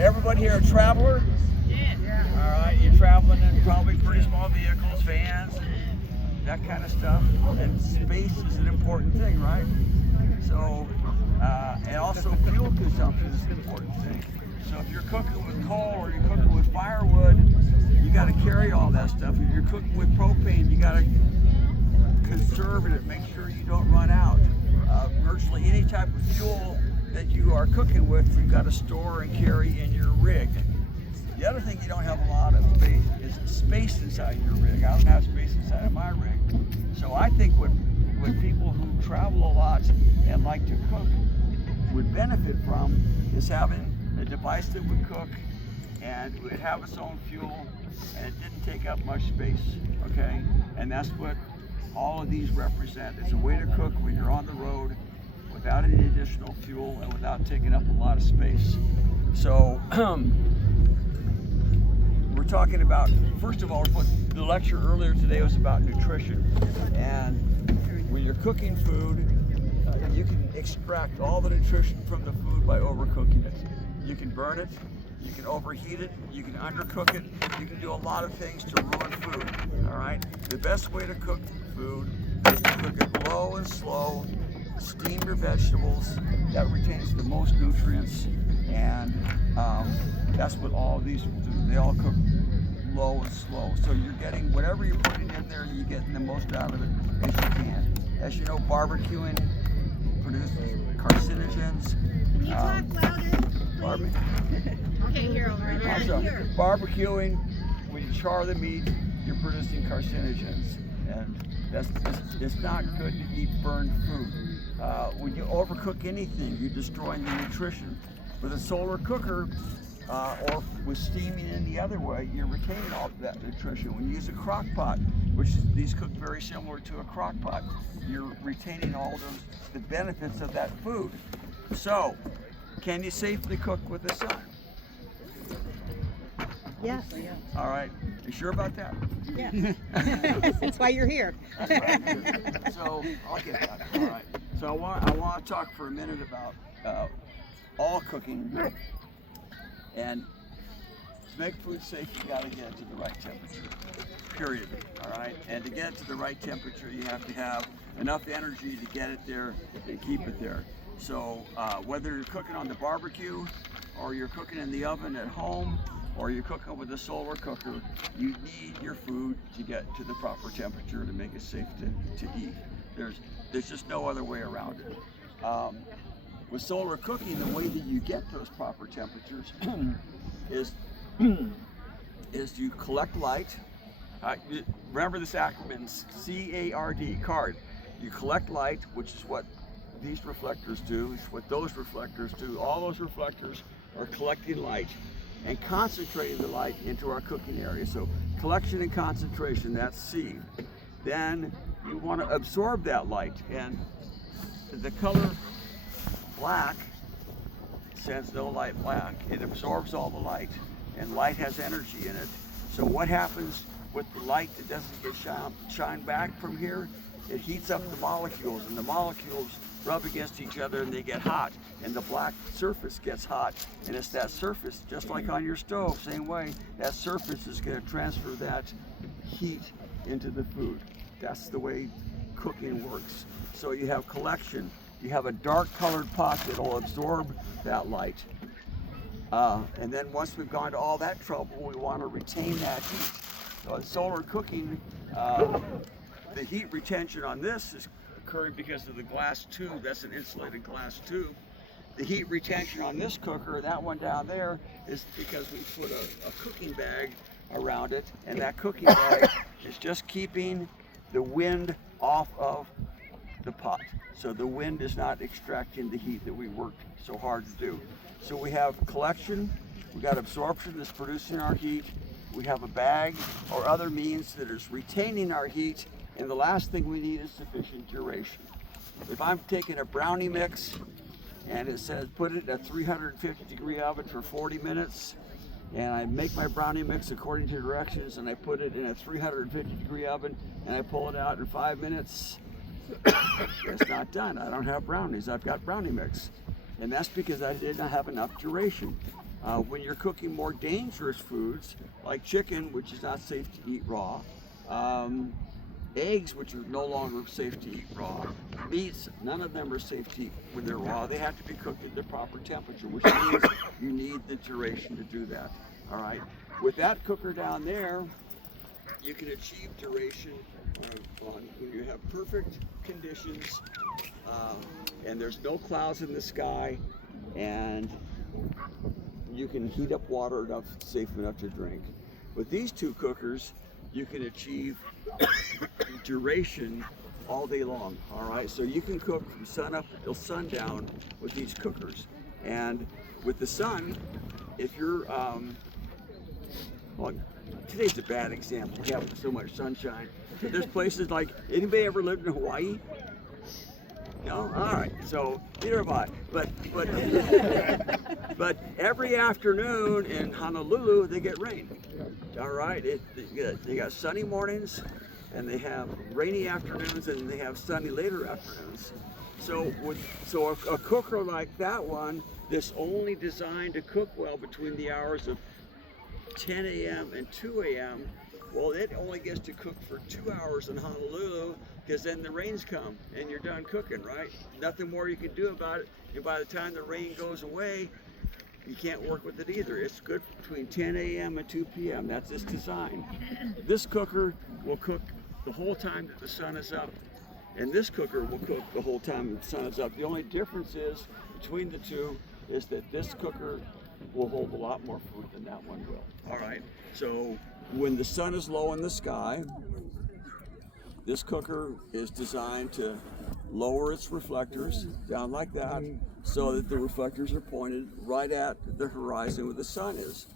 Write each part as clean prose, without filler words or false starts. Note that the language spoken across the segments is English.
Everybody here a traveler? Yeah. All right, you're traveling in probably pretty small vehicles, vans, and that kind of stuff. And space is an important thing, right? So, and also fuel consumption is an important thing. So if you're cooking with coal or you're cooking with firewood, you got to carry all that stuff. If you're cooking with propane, you got to conserve it, make sure you don't run out. Virtually any type of fuel that you are cooking with, you've got to store and carry in your rig. The other thing you don't have a lot of space is space inside your rig. I don't have space inside of my rig. So I think what people who travel a lot and like to cook would benefit from is having a device that would cook and would have its own fuel and it didn't take up much space, okay? And that's what all of these represent. It's a way to cook when you're on the road without any additional fuel and without taking up a lot of space. So we're talking about, first of all, the lecture earlier today was about nutrition. And when you're cooking food, you can extract all the nutrition from the food by overcooking it. You can burn it, you can overheat it, you can undercook it, you can do a lot of things to ruin food, all right? The best way to cook food is to cook it low and slow, steam your vegetables, that retains the most nutrients, and that's what all of these do. They all cook low and slow. So you're getting whatever you're putting in there, you're getting the most out of it as you can. As you know, barbecuing produces carcinogens. Can you talk louder? Pardon me? Okay, here, over there. Also, barbecuing, when you char the meat, you're producing carcinogens, and it's not good to eat burned food. When you overcook anything, you're destroying the nutrition. With a solar cooker or with steaming in the other way, you're retaining all of that nutrition. When you use a crock pot, which these cook very similar to a crock pot, you're retaining all the benefits of that food. So, can you safely cook with the sun? Yes. All right. You sure about that? Yeah. That's why you're here. That's why I'm here. So I'll get that. All right. So I want to talk for a minute about all cooking. And to make food safe, you got to get it to the right temperature. Period. All right. And to get it to the right temperature, you have to have enough energy to get it there and keep it there. So whether you're cooking on the barbecue, or you're cooking in the oven at home, or you're cooking with a solar cooker, you need your food to get to the proper temperature to make it safe to eat. There's just no other way around it. With solar cooking, the way that you get those proper temperatures is you collect light. Remember this acronym, CARD, card. You collect light, which is what these reflectors do, it's what those reflectors do. All those reflectors are collecting light and concentrating the light into our cooking area. So collection and concentration, that's C. Then you want to absorb that light, and the color black sends no light black. It absorbs all the light, and light has energy in it. So what happens with the light that doesn't get shine back from here? It heats up the molecules, and the molecules rub against each other and they get hot, and the black surface gets hot, and it's that surface, just like on your stove, same way, that surface is going to transfer that heat into the food. That's the way cooking works. So you have collection, you have a dark colored pot that'll absorb that light, and then once we've gone to all that trouble, we want to retain that heat. So in solar cooking, the heat retention on this is occurring because of the glass tube. That's an insulated glass tube. The heat retention on this cooker, that one down there, is because we put a cooking bag around it, and that cooking bag is just keeping the wind off of the pot. So the wind is not extracting the heat that we worked so hard to do. So we have collection, we got absorption that's producing our heat, we have a bag or other means that is retaining our heat, and the last thing we need is sufficient duration. If I'm taking a brownie mix and it says put it in a 350-degree oven for 40 minutes, and I make my brownie mix according to directions, and I put it in a 350-degree oven and I pull it out in 5 minutes, it's not done. I don't have brownies, I've got brownie mix. And that's because I did not have enough duration. When you're cooking more dangerous foods like chicken, which is not safe to eat raw, eggs, which are no longer safe to eat raw, meats, none of them are safe to eat when they're raw. They have to be cooked at the proper temperature, which means you need the duration to do that. All right. With that cooker down there, you can achieve duration on when you have perfect conditions and there's no clouds in the sky, and you can heat up water enough, safe enough to drink. With these two cookers, you can achieve duration all day long. All right, so you can cook from sun up till sundown with these cookers. And with the sun, if you're well, today's a bad example. We have so much sunshine. But there's places like, anybody ever lived in Hawaii? No? All right. So neither have I. But every afternoon in Honolulu they get rain. All right. They got sunny mornings, and they have rainy afternoons, and they have sunny later afternoons. So a cooker like that one, that's only designed to cook well between the hours of 10 a.m. and 2 a.m. Well, it only gets to cook for 2 hours in Honolulu, because then the rains come and you're done cooking, right? Nothing more you can do about it. And by the time the rain goes away, you can't work with it either. It's good between 10 a.m. and 2 p.m. That's its design. This cooker will cook the whole time that the sun is up, and this cooker will cook the whole time the sun is up. The only difference is between the two is that this cooker will hold a lot more food than that one will. All right, so when the sun is low in the sky, this cooker is designed to lower its reflectors down like that, so that the reflectors are pointed right at the horizon where the sun is.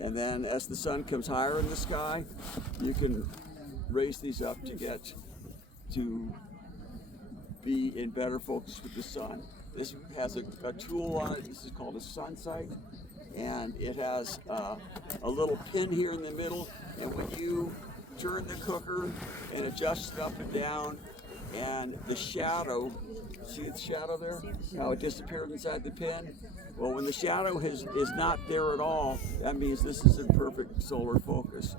And then as the sun comes higher in the sky, you can raise these up to get to be in better focus with the sun. This has a tool on it. This is called a sun sight, and it has a little pin here in the middle, and when you turn the cooker and adjust it up and down, and the shadow, see the shadow there? How it disappeared inside the pin? Well, when the shadow is not there at all, that means this is in perfect solar focus.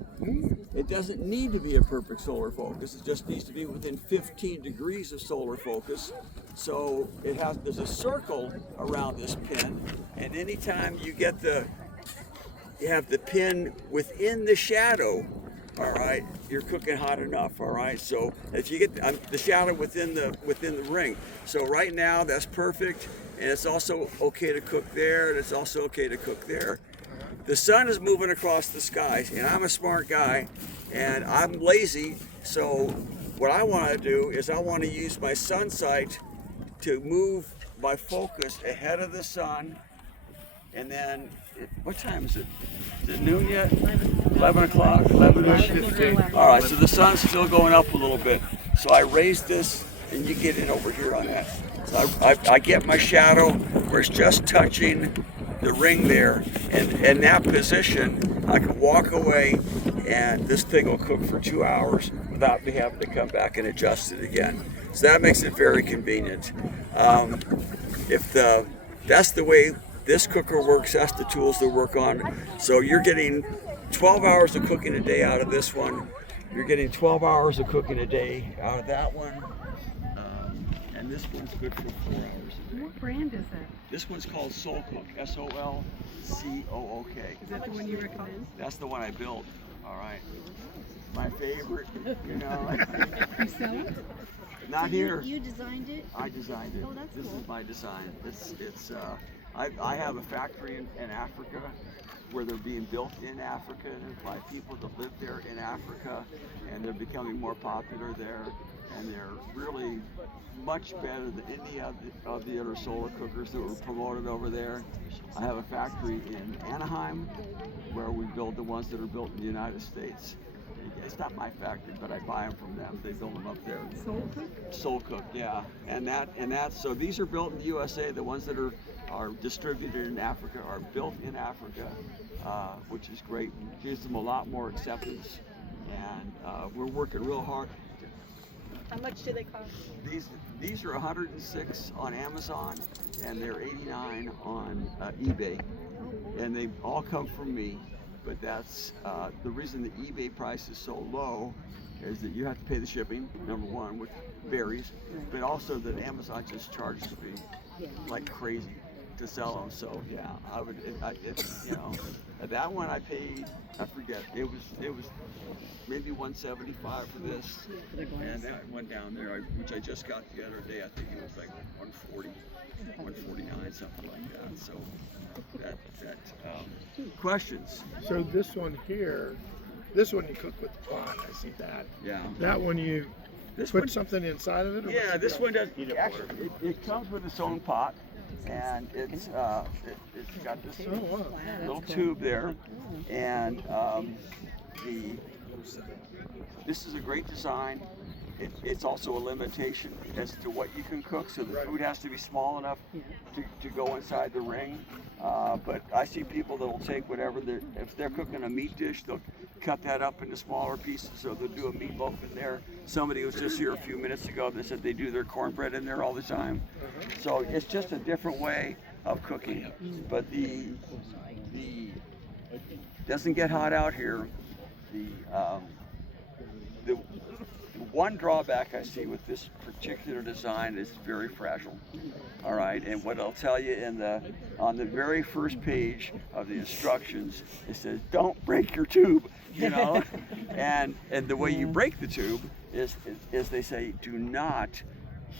It doesn't need to be a perfect solar focus. It just needs to be within 15 degrees of solar focus. So there's a circle around this pin, and anytime you have the pin within the shadow, all right, you're cooking hot enough. All right, so if you get the shadow within the ring, so right now that's perfect, and it's also okay to cook there, and it's also okay to cook there. The sun is moving across the sky, and I'm a smart guy, and I'm lazy. So what I want to do is I want to use my sun sight to move my focus ahead of the sun, and then what time is it? Is it noon yet? 11 o'clock, 11-ish. All right, so the sun's still going up a little bit. So I raise this, and you get in over here on that. So I get my shadow where it's just touching the ring there, and in that position, I can walk away, and this thing will cook for 2 hours without me having to come back and adjust it again. So that makes it very convenient. That's the way this cooker works, that's the tools to work on. So you're getting 12 hours of cooking a day out of this one. You're getting 12 hours of cooking a day out of that one. And this one's good for 4 hours a day. What brand is it? This one's called Soul Cook, Solcook. Is that the one you recommend? That's the one I built. All right. My favorite, you know. You sell it? Not here. You designed it? I designed it. Oh, that's This cool. is my design. I have a factory in Africa where they're being built in Africa by people that live there in Africa, and they're becoming more popular there, and they're really much better than any of the other solar cookers that were promoted over there. I have a factory in Anaheim where we build the ones that are built in the United States. It's not my factory, but I buy them from them. They build them up there. Soul Cook? Soul Cook, yeah. So these are built in the USA. The ones that are distributed in Africa are built in Africa, which is great. It gives them a lot more acceptance, and we're working real hard. How much do they cost? These are 106 on Amazon, and they're 89 on eBay. Oh, and they all come from me. But that's the reason the eBay price is so low is that you have to pay the shipping, number one, which varies, but also that Amazon just charges me like crazy to sell them. So yeah, I would, you know, that one I paid, I forget, it was maybe $175 for this, and that one down there, which I just got the other day, I think it was like 140, 149, something like that. So questions? So this one here, this one you cook with the pot, I see that. Yeah. That one you This put one, something inside of it? Or yeah, this one does. Heat it Actually, it comes with its own pot, and it's got this Oh, wow. little tube there, and this is a great design. It's also a limitation as to what you can cook, so the food has to be small enough to go inside the ring. But I see people that will take whatever if they're cooking a meat dish, they'll cut that up into smaller pieces, so they'll do a meatloaf in there. Somebody was just here a few minutes ago, they said they do their cornbread in there all the time. So it's just a different way of cooking. But the doesn't get hot out here. The one drawback I see with this particular design is very fragile. All right, and what I'll tell you on the very first page of the instructions, it says don't break your tube, you know, and the way you break the tube is they say do not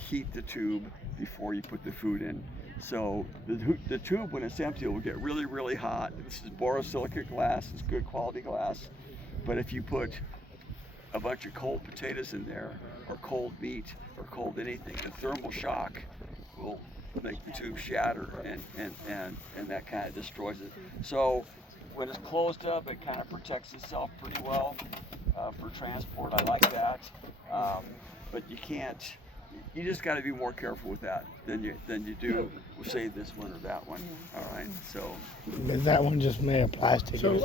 heat the tube before you put the food in. So the tube, when it's empty, will get really, really hot. This is borosilicate glass, it's good quality glass, but if you put a bunch of cold potatoes in there, or cold meat, or cold anything, the thermal shock will make the tube shatter, and that kind of destroys it. So when it's closed up, it kind of protects itself pretty well for transport. I like that, but you just got to be more careful with that than you do with, say, this one or that one. All right, so. Is that one just made of plastic? So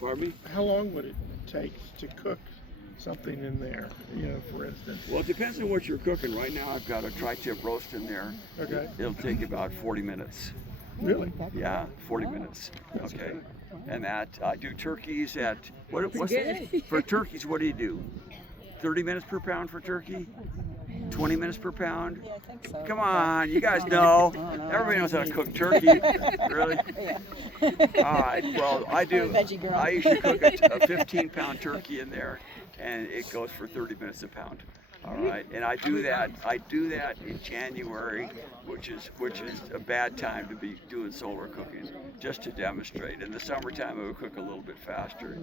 Pardon me? how long would it take to cook something in there, you know, for instance? Well, it depends on what you're cooking. Right now I've got a tri-tip roast in there. Okay. It'll take about 40 minutes. Really? Yeah, 40 minutes. Okay. And that, I do turkeys at, for turkeys, what do you do? 30 minutes per pound for turkey? 20 minutes per pound? Yeah, I think so. Come on, you guys know. Everybody knows how to cook turkey. Really? All right, well, I usually cook a 15-pound turkey in there, and it goes for 30 minutes a pound. All right, and I do that in January, which is a bad time to be doing solar cooking, just to demonstrate. In the summertime, I would cook a little bit faster.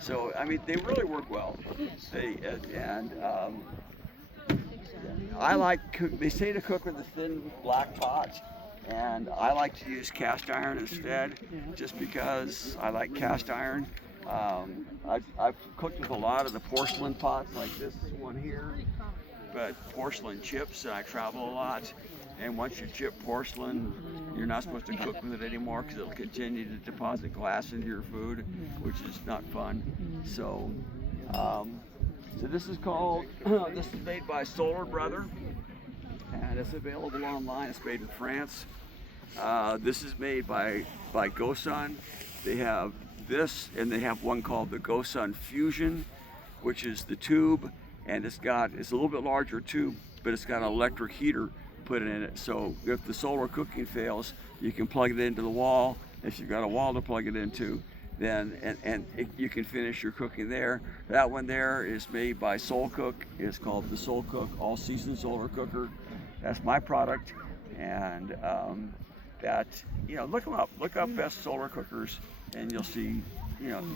So, I mean, they really work well. They say to cook with a thin black pot, and I like to use cast iron instead, just because I like cast iron. I've cooked with a lot of the porcelain pots, like this one here, but porcelain chips, and I travel a lot. And once you chip porcelain, you're not supposed to cook with it anymore because it'll continue to deposit glass into your food, which is not fun. So, so this is made by Solar Brother, and it's available online. It's made in France. This is made by GoSun. They have this, and they have one called the GoSun Fusion, which is the tube, and it's a little bit larger tube, but it's got an electric heater put in it. So if the solar cooking fails, you can plug it into the wall. If you've got a wall to plug it into, then you can finish your cooking there. That one there is made by Soul Cook. It's called the Soul Cook All Season Solar Cooker. That's my product, and look them up. Look up best solar cookers, and you'll see.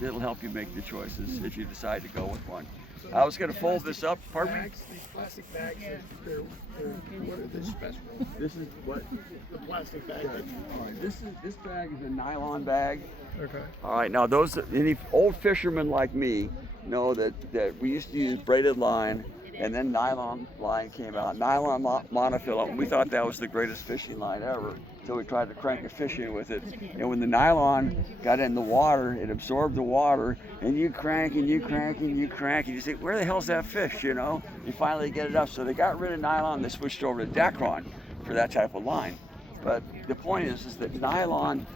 It'll help you make the choices if you decide to go with one. I was going to fold this up. Pardon me? These plastic bags, what are they special? This is what? The plastic bag. All right, this bag is a nylon bag. Okay. All right, now any old fishermen like me know that we used to use braided line, and then nylon line came out. Nylon monofilament. We thought that was the greatest fishing line ever. So we tried to crank a fish in with it. And when the nylon got in the water, it absorbed the water, and you crank and you crank and you crank, and you say, where the hell's that fish, You finally get it up. So they got rid of nylon, they switched over to Dacron for that type of line. But the point is that nylon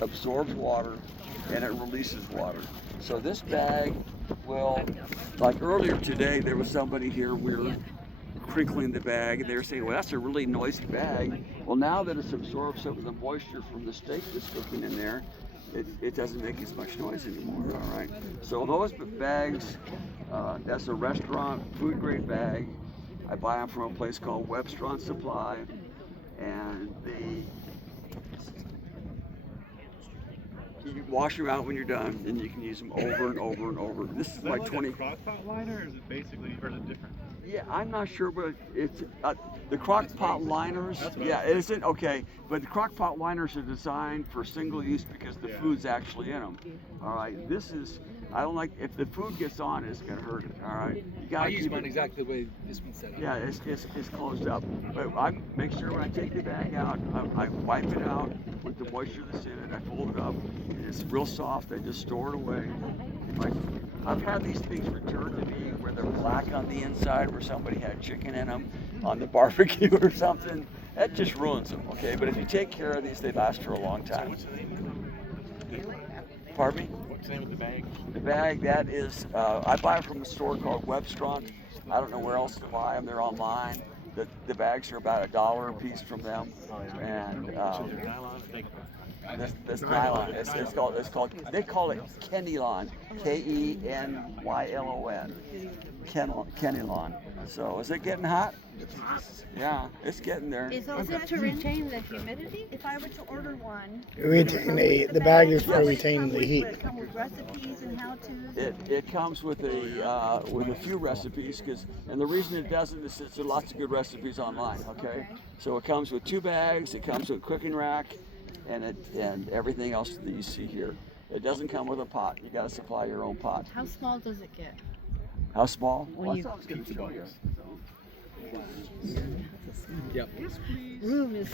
absorbs water and it releases water. So this bag will, like earlier today, there was somebody here, we were crinkling the bag, and they were saying, well, that's a really noisy bag. Well, now that it's absorbed some of the moisture from the steak that's cooking in there, it doesn't make as much noise anymore, all right? So those bags, that's a restaurant food grade bag. I buy them from a place called Webstrand Supply, and you wash them out when you're done, and you can use them over and over and over. This is like 20. A crock pot liner, or is it basically, or is it different? Yeah, I'm not sure, but it's the crock pot liners. Yeah, it isn't okay, but the crock pot liners are designed for single use because the food's actually in them. All right, this is. I don't like if the food gets on, it's gonna hurt it. All right, you gotta I use keep mine it. exactly the way this one's set up. Yeah, it's closed up. But I make sure when I take the bag out, I wipe it out with the moisture that's in it. I fold it up, and it's real soft. I just store it away. I've had these things returned to me where they're black on the inside, where somebody had chicken in them on the barbecue or something. That just ruins them. Okay, but if you take care of these, they last for a long time. What's the name of it? Pardon me? What's the name of the bag? The bag, that is, I buy them from a store called Webstrand. I don't know where else to buy them. They're online. The bags are about $1 a piece from them. And So they're nylon, they- this nylon, it's called, they call it Kenylon, Kenylon, Kenylon. So is it getting hot? Yeah, it's getting there. Is it to retain the humidity? If I were to order one. The bag is for retaining the heat. Would it come with recipes and how-tos? It comes with a few recipes, and the reason it doesn't is there are lots of good recipes online. Okay, so it comes with 2 bags. It comes with a cooking rack, and everything else that you see here. It doesn't come with a pot. You got to supply your own pot. How small does it get? How small? When you- I was going to show you. Yep. Room is.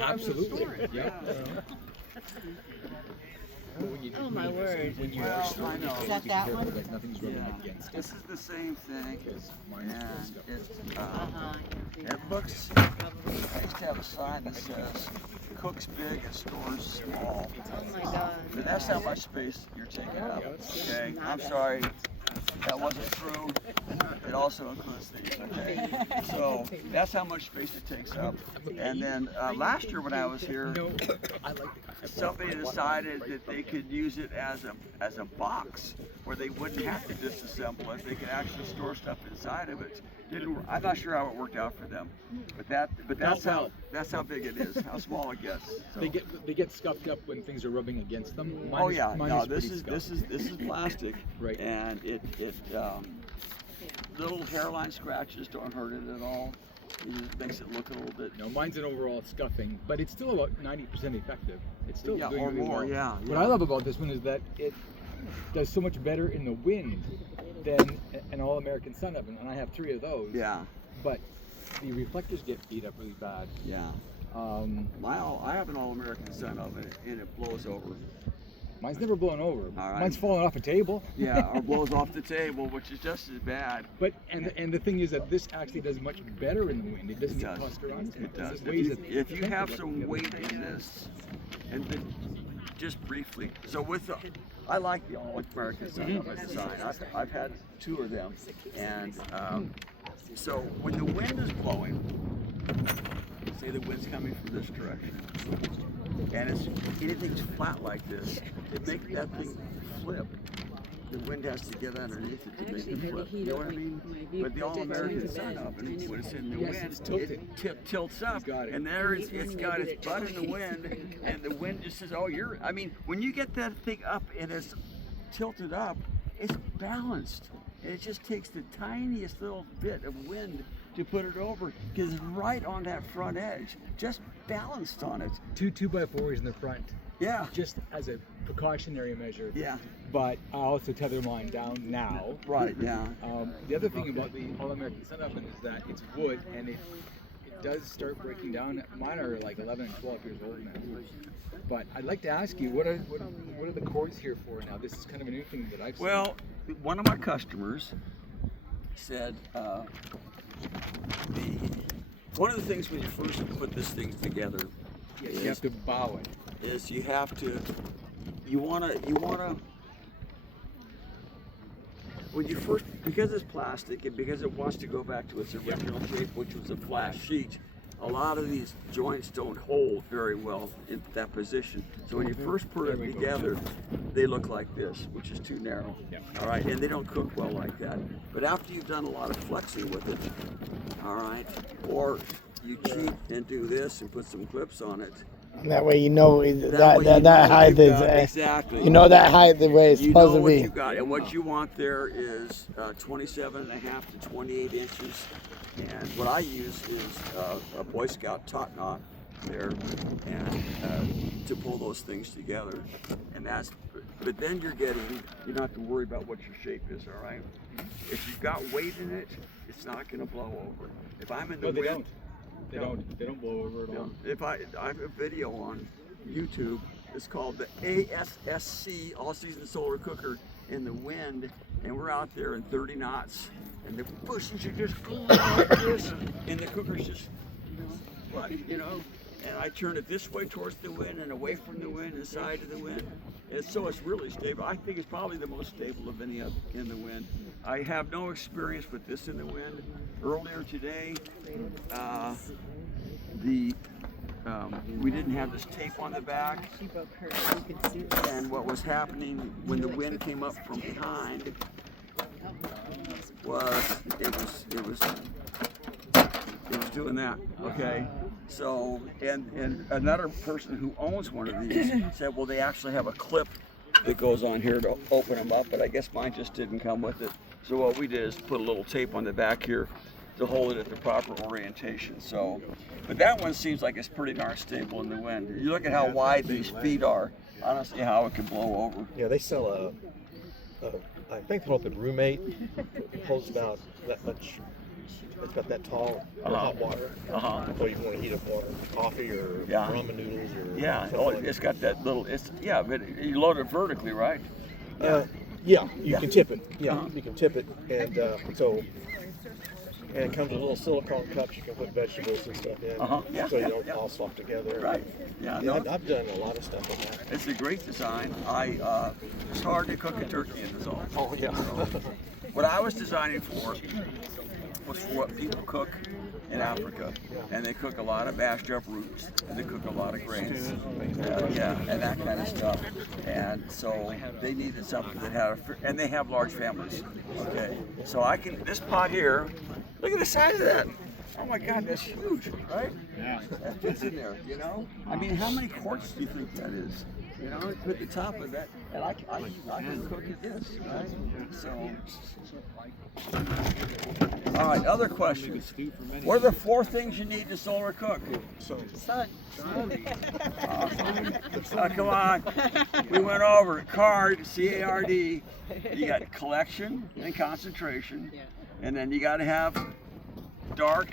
Absolutely. Yep. Oh my word. When you Well, store I it, know. you have to Is that be that careful one? that nothing's rubbing Yeah, against it. this is the same thing, Mine is and stuff. it looks. I used to have a sign that says "Cooks big and stores small." Oh my God. And that's how much space you're taking up. Okay, I'm sorry, that wasn't true. It also includes these. Okay, so that's how much space it takes up. And then last year when I was here, No, I like the somebody decided that they could use it as a box where they wouldn't have to disassemble it. They could actually store stuff inside of it. I'm not sure how it worked out for them, but that's how big it is, how small it gets. So. They get scuffed up when things are rubbing against them. Oh yeah, mine no, is this pretty is scuffed. plastic, Right. and it little hairline scratches don't hurt it at all. It just makes it look a little bit. No, mine's an overall scuffing, but it's still about 90% effective. It's still Yeah, doing or really more, well. yeah, What yeah. I love about this one is that it does so much better in the wind than an all-American sun oven, and I have 3 of those. Yeah, But the reflectors get beat up really bad. yeah. I have an all-American sun oven, and it blows over. Mine's never blown over. All right. Mine's fallen off a table. Yeah, or blows off the table, which is just as bad. But and the thing is that this actually does much better in the wind. It doesn't It get does. tossed around. It does. weighs If you a tenth have of some the weight other in this, and then just briefly, so with the, I like the all-American sun oven design. I've had 2 of them, and so when the wind is blowing, say the wind's coming from this direction, and anything's flat like this, it makes that thing flip. The wind has to get underneath it to make it flip. You know what I mean? But the all-American sun oven, when it's in the Yes, wind, it's tilted. it tilts up, got it. and there it's got its butt in the wind, and the wind just says, "Oh, you're." I mean, when you get that thing up and it's tilted up, it's balanced. And it just takes the tiniest little bit of wind to put it over, because it's right on that front edge, just balanced on it. 2 2x4s in the front, Yeah, just as a precautionary measure. yeah, But I also tether mine down now. right, yeah. The other thing about the All-American Sun Oven is that it's wood, and it does start breaking down. Mine are like 11 and 12 years old now. But I'd like to ask you, what are the cords here for now? This is kind of a new thing that I've seen. Well, one of my customers said one of the things when you first put this thing together Yeah, you have to bow it. is you wanna, when you first, because it's plastic and because it wants to go back to its original shape, which was a flat sheet, a lot of these joints don't hold very well in that position. So when you first put it together, they look like this, which is too narrow. Yeah. All right, and they don't cook well like that. But after you've done a lot of flexing with it, all right, or you cheat and do this and put some clips on it. And that way you know way that you know height what you is got. Exactly. You know that height the way it's You supposed know to what be. you got, and what you want there is 27.5 to 28 inches. And what I use is a Boy Scout top knot there, and to pull those things together. And but then you don't have to worry about what your shape is. All right. If you've got weight in it, it's not going to blow over. If I'm in the No, they wind, don't. They don't blow over at all. if I have a video on YouTube, it's called the ASSC All Season Solar Cooker in the wind, and we're out there in 30 knots, and the bushes are just going like this, and the cooker's just, you know, and I turn it this way towards the wind and away from the wind and side of the wind, and so it's really stable. I think it's probably the most stable of any in the wind. I have no experience with this in the wind. Earlier today, we didn't have this tape on the back, and what was happening when the wind came up from behind was it was doing that. Okay, so and another person who owns one of these said, well, they actually have a clip that goes on here to open them up, but I guess mine just didn't come with it. So what we did is put a little tape on the back here to hold it at the proper orientation. So, but that one seems like it's pretty darn stable in the wind. You look at how wide these feet are. I don't see how it could blow over. Yeah, they sell I think they call it the roommate. It holds about that much. It's about that tall for hot water. So you want to heat up water, coffee or ramen noodles or something like it's got that little. But you load it vertically, right? Yeah, you can tip it. Yeah, you can tip it, and and it comes with little silicone cups you can put vegetables and stuff in, so you don't all slop together. Right. Yeah. I've done a lot of stuff with that. It's a great design. It's hard to cook a turkey in this all. Oh yeah. What I was designing for was for what people cook in Africa, and they cook a lot of mashed up roots, and they cook a lot of grains, and that kind of stuff. And so they needed something that had, and they have large families. Okay, so this pot here, look at the size of that. Oh my God, that's huge, right? Yeah. That fits in there, you know? I mean, how many quarts do you think that is? You know, put the top of that, and I can cook it this, right? So, all right, other questions. What are the 4 things you need to solar cook? Sun. Come on. We went over it. Card, C-A-R-D. You got collection and concentration, and then you got to have dark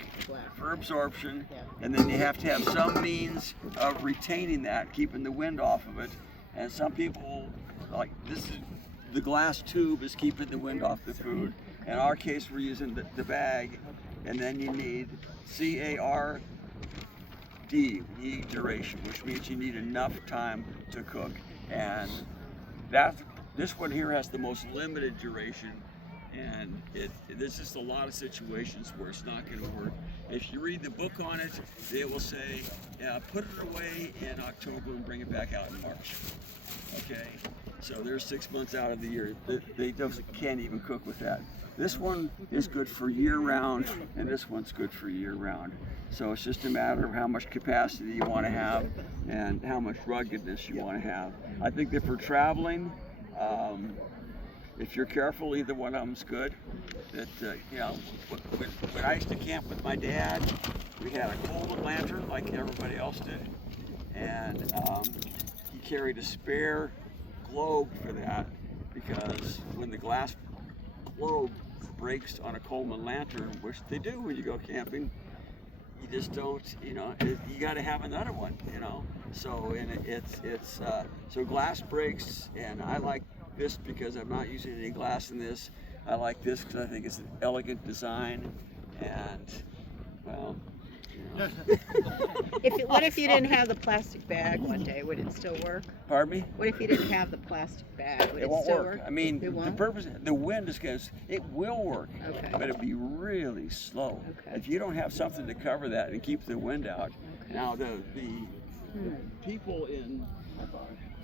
for absorption, and then you have to have some means of retaining that, keeping the wind off of it. And some people, like the glass tube is keeping the wind off the food. In our case, we're using the bag, and then you need CARD, you need duration, which means you need enough time to cook. And this one here has the most limited duration. And there's just a lot of situations where it's not going to work. If you read the book on it, they will say, put it away in October and bring it back out in March. Okay, so they're 6 months out of the year. They can't even cook with that. This one is good for year-round, and this one's good for year-round. So it's just a matter of how much capacity you want to have and how much ruggedness you want to have. I think that for traveling, if you're careful, either one of them's good. That you know, when I used to camp with my dad, we had a Coleman lantern like everybody else did, and he carried a spare globe for that, because when the glass globe breaks on a Coleman lantern, which they do when you go camping, you just don't, you know, you got to have another one, you know. So so glass breaks, and I like this because I'm not using any glass in this. I like this because I think it's an elegant design, and well, What if you didn't have the plastic bag one day? Would it still work? Pardon me? What if you didn't have the plastic bag? Would It it won't still work. work? I mean, It the won't? purpose, the wind is going to, it will work, Okay. but it'll be really slow. Okay. If you don't have something to cover that and keep the wind out. Okay. Now, the people in,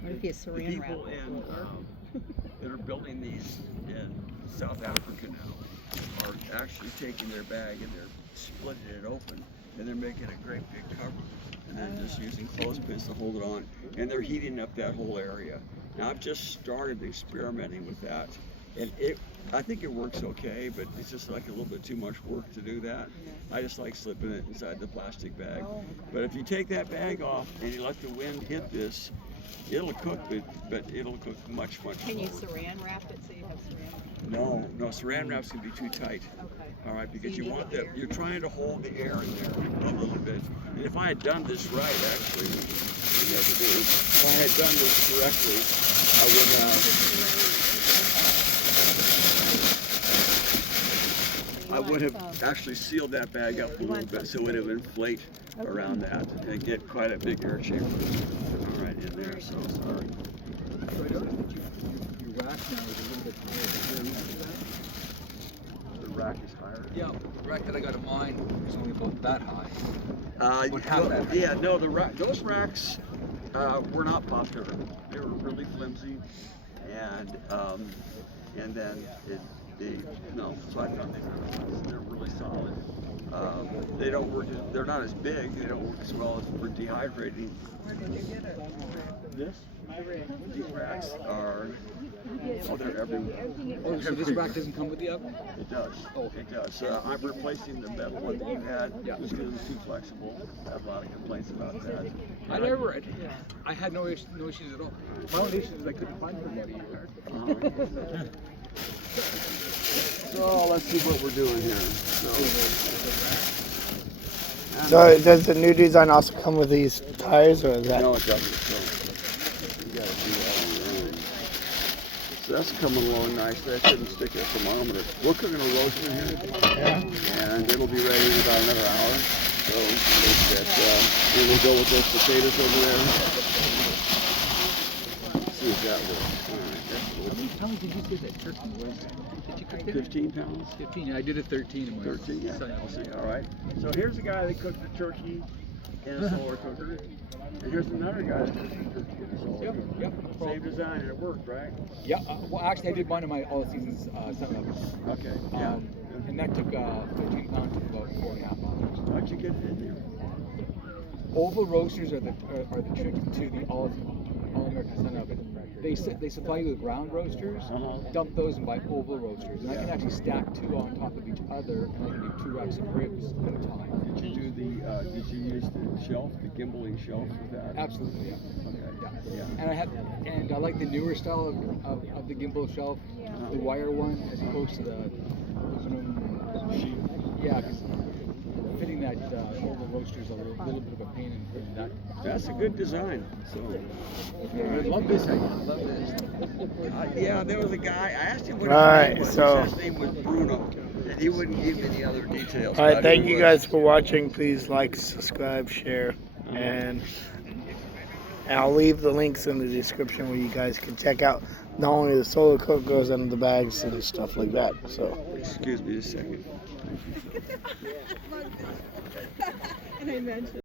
What if you the saran wrap people it? in, that are building these in South Africa now are actually taking their bag and they're splitting it open and they're making a great big cover. And they're just using clothespins to hold it on, and they're heating up that whole area. Now I've just started experimenting with that, and I think it works okay, but it's just like a little bit too much work to do that. I just like slipping it inside the plastic bag. But if you take that bag off and you let the wind hit this, it'll cook, but it'll cook much Can you slower. saran wrap it so you have saran wrap? No, saran wrap's gonna be too tight. Okay. All right, because So you you want need that, you're trying to hold the air in there a little bit. And if I had done this right, actually, what you have to do, if I had done this correctly, I would have actually sealed that bag up a little bit so it would inflate around that and get quite a big air chamber. All right, in there, so sorry. So I noticed that your rack now is a little bit higher. Is there a reason for that? The rack is higher. Yeah, the rack that I got in mine is only about that high. What No, happened? yeah, no, those racks were not popular. They were really flimsy, and then so I thought they're really solid. They don't work. They're not as big. They don't work as well as for dehydrating. This? These racks are. Oh, they're everywhere. Oh, so this rack doesn't come with the oven? It does. Oh, okay. It does. I'm replacing the metal one that you had. Yeah. Just because it was too flexible. I have a lot of complaints about that. I had no issues at all. My only issue is I couldn't find it for about a year. So let's see what we're doing here. So does the new design also come with these tires, or is that? No, it doesn't. So you gotta do that on your own. So that's coming along nicely. I couldn't stick a thermometer. We're cooking a roaster here, and it'll be ready in about another hour. So then we'll go with those potatoes over there. See if that works. All right, that's How good. many pounds did you say that turkey was? Did you cook it? 15 pounds. 15. Yeah, I did a 13 in my 13, yeah. son. I'll see. All right. So here's a guy that cooked the turkey in a solar cooker, and here's another guy that cooked the turkey in a solar Yep, cooker. yep. Same design, and it worked, right? Yeah, well, actually, I did mine in my all seasons 7-Eleven. Okay. Yeah. And that took 15 pounds to about 4.5 hours. How'd you get it in there? Oval roasters are the trick to the all American Sun oven. They supply you with round roasters. Dump those and buy oval roasters, and I can actually stack two on top of each other, and I can do 2 racks of ribs at a time. Did you do did you use the shelf, the gimbaling shelf with that? Absolutely, yeah. Okay. Yeah. And I like the newer style of the gimbal shelf, the wire one, as opposed to the aluminum sheet. Yeah, because fitting that oval roaster is a little bit of a pain in fitting that. That's a good design. So. I love this idea. I love this. Yeah, there was a guy. I asked him what Right, his name was. so- His name was Bruno, and he wouldn't give me any other details. All right, about thank who you he guys was. for watching. Please like, subscribe, share, and I'll leave the links in the description where you guys can check out not only the solar cookers and the bags and stuff like that. So. Excuse me a second. And I mentioned.